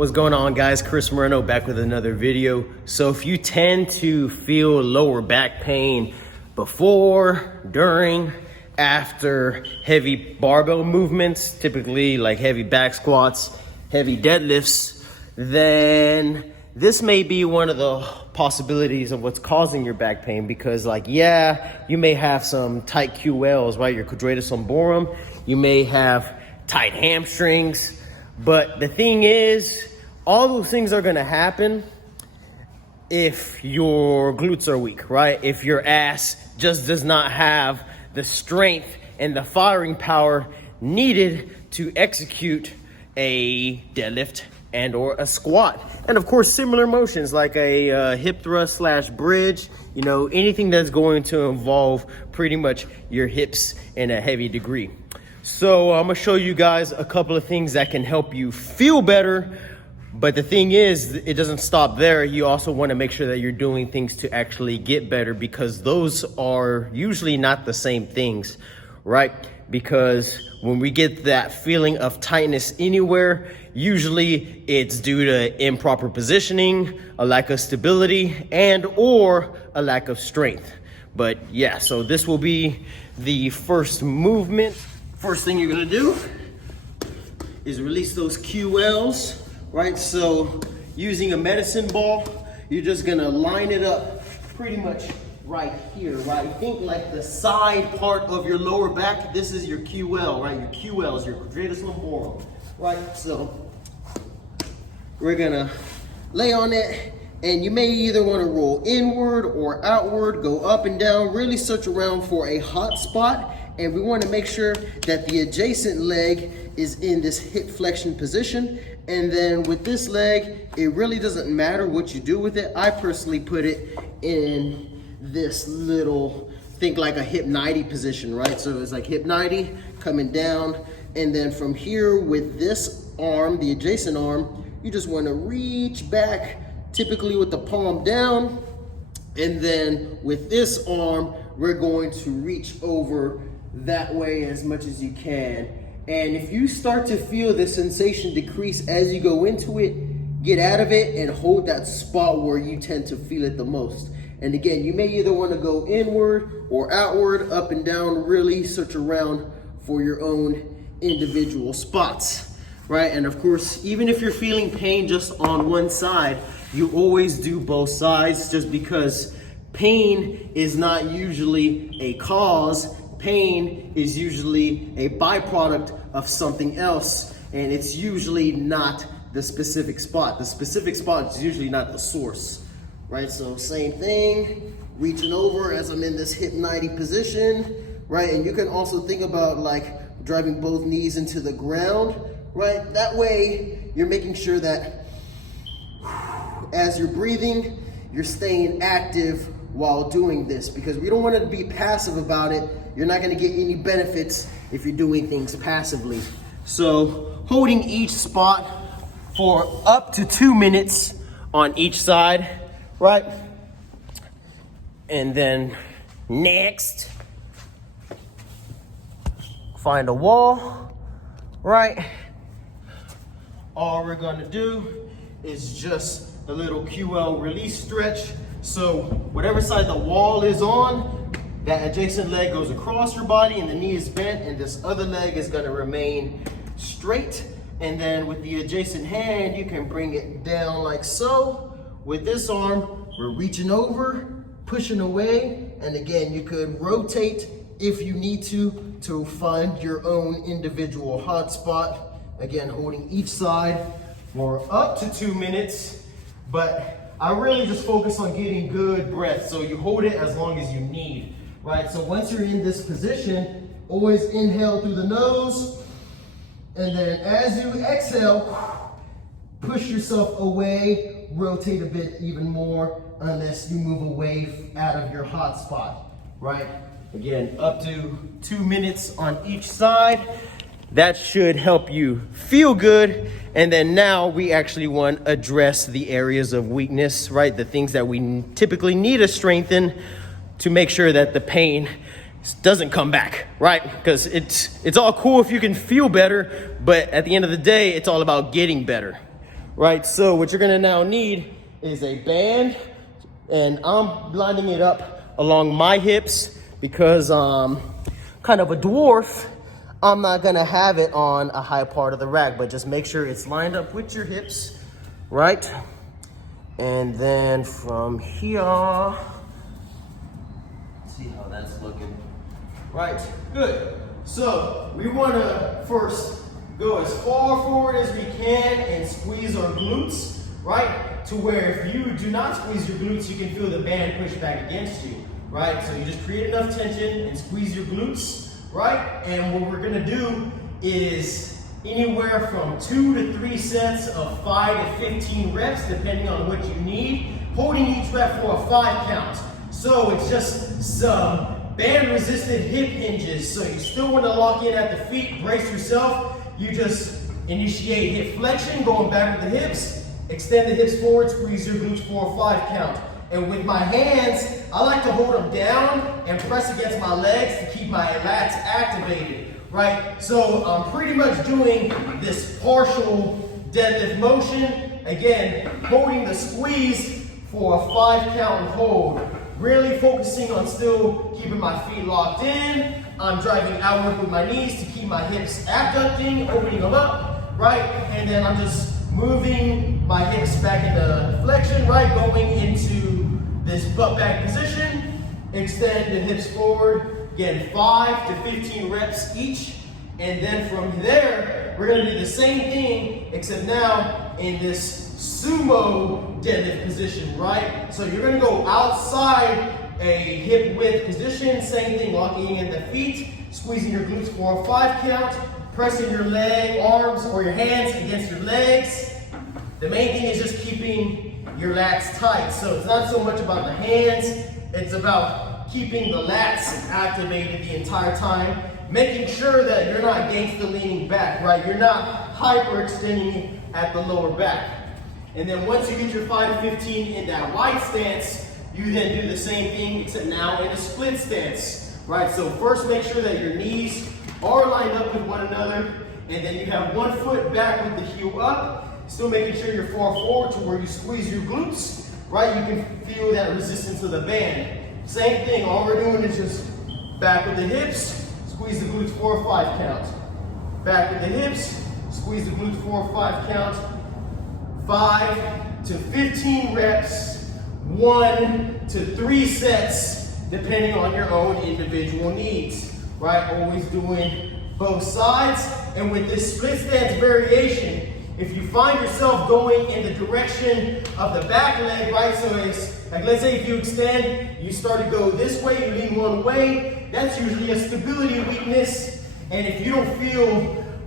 What's going on, guys? Chris Moreno back with another video. So if you tend to feel lower back pain before, during, after heavy barbell movements, typically like heavy back squats, heavy deadlifts, then this may be one of the possibilities of what's causing your back pain, because you may have some tight QLs, right? Your quadratus lumborum, you may have tight hamstrings, but the thing is, all those things are gonna happen if your glutes are weak, right? If your ass just does not have the strength and the firing power needed to execute a deadlift and or a squat. And of course, similar motions like a hip thrust / bridge, you know, anything that's going to involve pretty much your hips in a heavy degree. So I'm gonna show you guys a couple of things that can help you feel better. But the thing is, it doesn't stop there. You also want to make sure that you're doing things to actually get better, because those are usually not the same things, right? Because when we get that feeling of tightness anywhere, usually it's due to improper positioning, a lack of stability, and or a lack of strength. But yeah, so this will be the first movement. First thing you're gonna do is release those QLs. Right, so using a medicine ball, you're just gonna line it up pretty much right here, right? Think like the side part of your lower back. This is your QL, right? Your QL is your quadratus lumborum, right? So we're gonna lay on it, and you may either wanna roll inward or outward, go up and down, really search around for a hot spot. And we wanna make sure that the adjacent leg is in this hip flexion position. And then with this leg, it really doesn't matter what you do with it. I personally put it in this little, think like a hip 90 position, right? So it's like hip 90 coming down. And then from here with this arm, the adjacent arm, you just wanna reach back, typically with the palm down. And then with this arm, we're going to reach over that way as much as you can. And if you start to feel the sensation decrease as you go into it, get out of it and hold that spot where you tend to feel it the most. And again, you may either want to go inward or outward, up and down, really search around for your own individual spots, right? And of course, even if you're feeling pain just on one side, you always do both sides, just because pain is not usually a cause. Pain is usually a byproduct of something else, and it's usually not the specific spot. The specific spot is usually not the source, right? So same thing, reaching over as I'm in this hip 90 position, right? And you can also think about like driving both knees into the ground, right? That way you're making sure that as you're breathing, you're staying active while doing this, because we don't want to be passive about it. You're not going to get any benefits if you're doing things passively. So holding each spot for up to 2 minutes on each side, right? And then next, find a wall, right? All we're going to do is just a little QL release stretch. So whatever side the wall is on, that adjacent leg goes across your body and the knee is bent, and this other leg is gonna remain straight. And then with the adjacent hand, you can bring it down like so. With this arm, we're reaching over, pushing away. And again, you could rotate if you need to find your own individual hot spot. Again, holding each side for up to 2 minutes. But I really just focus on getting good breath. So you hold it as long as you need. Right, so once you're in this position, always inhale through the nose, and then as you exhale, push yourself away, rotate a bit even more, unless you move away out of your hot spot, right? Again, up to 2 minutes on each side. That should help you feel good. And then now we actually want to address the areas of weakness, right? The things that we typically need to strengthen to make sure that the pain doesn't come back, right? Because it's all cool if you can feel better, but at the end of the day, it's all about getting better, right? So what you're gonna now need is a band, and I'm lining it up along my hips because kind of a dwarf. I'm not gonna have it on a high part of the rack, but just make sure it's lined up with your hips, right? And then from here, see how that's looking. Right, good. So we wanna first go as far forward as we can and squeeze our glutes, right? To where if you do not squeeze your glutes, you can feel the band push back against you, right? So you just create enough tension and squeeze your glutes, right? And what we're gonna do is anywhere from 2 to 3 sets of 5 to 15 reps, depending on what you need, holding each rep for a 5 count. So it's just some band resisted hip hinges. So you still want to lock in at the feet, brace yourself. You just initiate hip flexion, going back with the hips, extend the hips forward, squeeze your glutes for a 5 count. And with my hands, I like to hold them down and press against my legs to keep my lats activated, right? So I'm pretty much doing this partial deadlift motion. Again, holding the squeeze for a 5 count hold. Really focusing on still keeping my feet locked in. I'm driving outward with my knees to keep my hips abducting, opening them up, right? And then I'm just moving my hips back into flexion, right? Going into this butt back position. Extend the hips forward. Again, 5 to 15 reps each. And then from there, we're gonna do the same thing, except now in this sumo deadlift position, right? So you're gonna go outside a hip width position, same thing, locking in the feet, squeezing your glutes for a 5 count, pressing your arms or your hands against your legs. The main thing is just keeping your lats tight. So it's not so much about the hands, it's about keeping the lats activated the entire time, making sure that you're not gangsta leaning back, right? You're not hyperextending at the lower back. And then once you get your 5 to 15 in that wide stance, you then do the same thing, except now in a split stance, right? So first make sure that your knees are lined up with one another, and then you have one foot back with the heel up, still making sure you're far forward to where you squeeze your glutes, right? You can feel that resistance of the band. Same thing, all we're doing is just back with the hips, squeeze the glutes for a 5 count. Back with the hips, squeeze the glutes for a 5 count. 5 to 15 reps, 1 to 3 sets, depending on your own individual needs, right? Always doing both sides. And with this split stance variation, if you find yourself going in the direction of the back leg, right? So it's like, let's say if you extend, you start to go this way, you lean one way, that's usually a stability weakness. And if you don't feel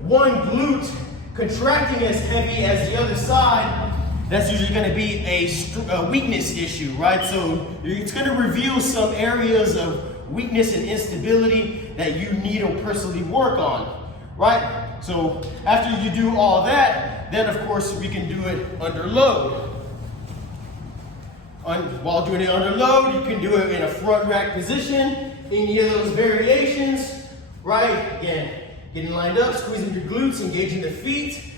one glute contracting as heavy as the other side, that's usually going to be a weakness issue, right? So it's going to reveal some areas of weakness and instability that you need to personally work on, right? So after you do all that, then of course we can do it under load. While doing it under load, you can do it in a front rack position, any of those variations, right? Again, getting lined up, squeezing your glutes, engaging the feet,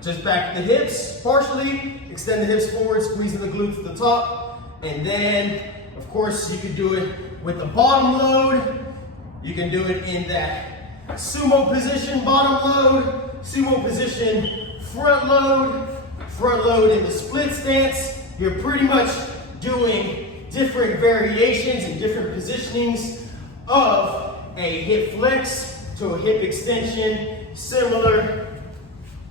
just back the hips partially, extend the hips forward, squeezing the glutes at the top, and then, of course, you can do it with the bottom load. You can do it in that sumo position, bottom load, sumo position, front load in the split stance. You're pretty much doing different variations and different positionings of a hip flex to a hip extension, similar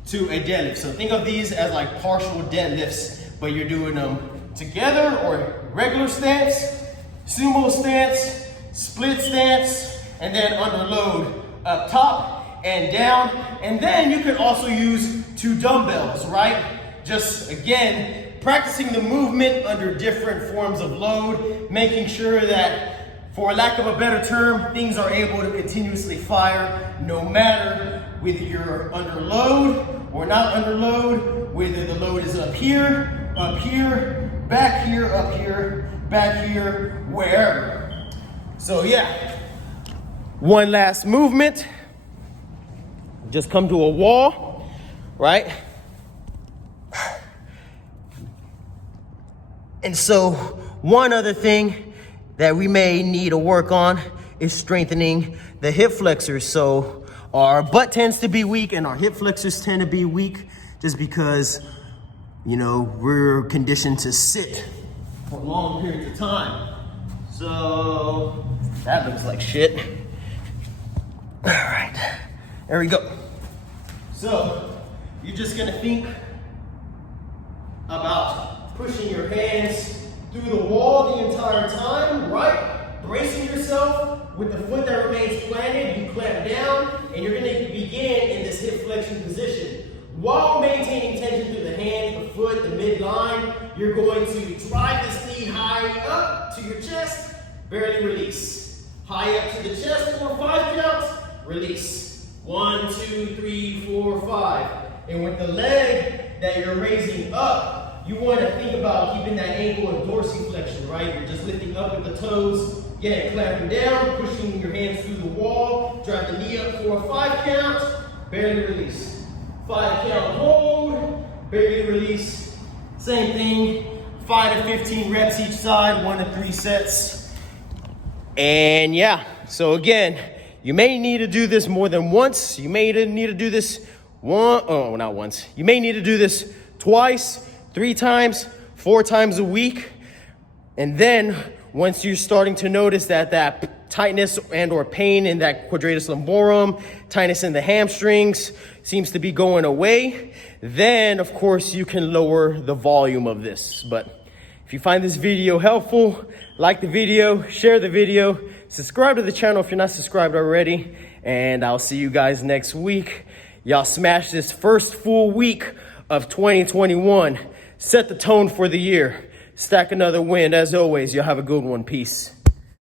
to a deadlift. So think of these as like partial deadlifts, but you're doing them together or regular stance, sumo stance, split stance, and then under load up top and down. And then you can also use 2 dumbbells, right? Just again, practicing the movement under different forms of load, making sure that, for lack of a better term, things are able to continuously fire no matter whether you're under load or not under load, whether the load is up here, back here, up here, back here, wherever. So yeah, one last movement. Just come to a wall, right? And so one other thing that we may need to work on is strengthening the hip flexors. So our butt tends to be weak and our hip flexors tend to be weak just because, you know, we're conditioned to sit for long periods of time. So that looks like shit. All right, there we go. So you're just gonna think about pushing your hands through the wall the entire time, right? Bracing yourself with the foot that remains planted, you clamp down, and you're gonna begin in this hip flexion position. While maintaining tension through the hands, the foot, the midline, you're going to drive this knee high up to your chest, barely release. High up to the chest for 5 counts, release. 1, 2, 3, 4, 5. And with the leg that you're raising up, you want to think about keeping that ankle in dorsiflexion, right? You're just lifting up with the toes, again, clamping down, pushing your hands through the wall, drive the knee up for 5 counts, barely release. 5 count hold, barely release. Same thing, 5 to 15 reps each side, 1 to 3 sets. And yeah, so again, you may need to do this more than once. You may need to do this not once. You may need to do this twice, 3 times, 4 times a week. And then once you're starting to notice that tightness and or pain in that quadratus lumborum, tightness in the hamstrings seems to be going away, then of course you can lower the volume of this. But if you find this video helpful, like the video, share the video, subscribe to the channel if you're not subscribed already, and I'll see you guys next week. Y'all smash this first full week of 2021. Set the tone for the year. Stack another win. As always, y'all have a good one. Peace.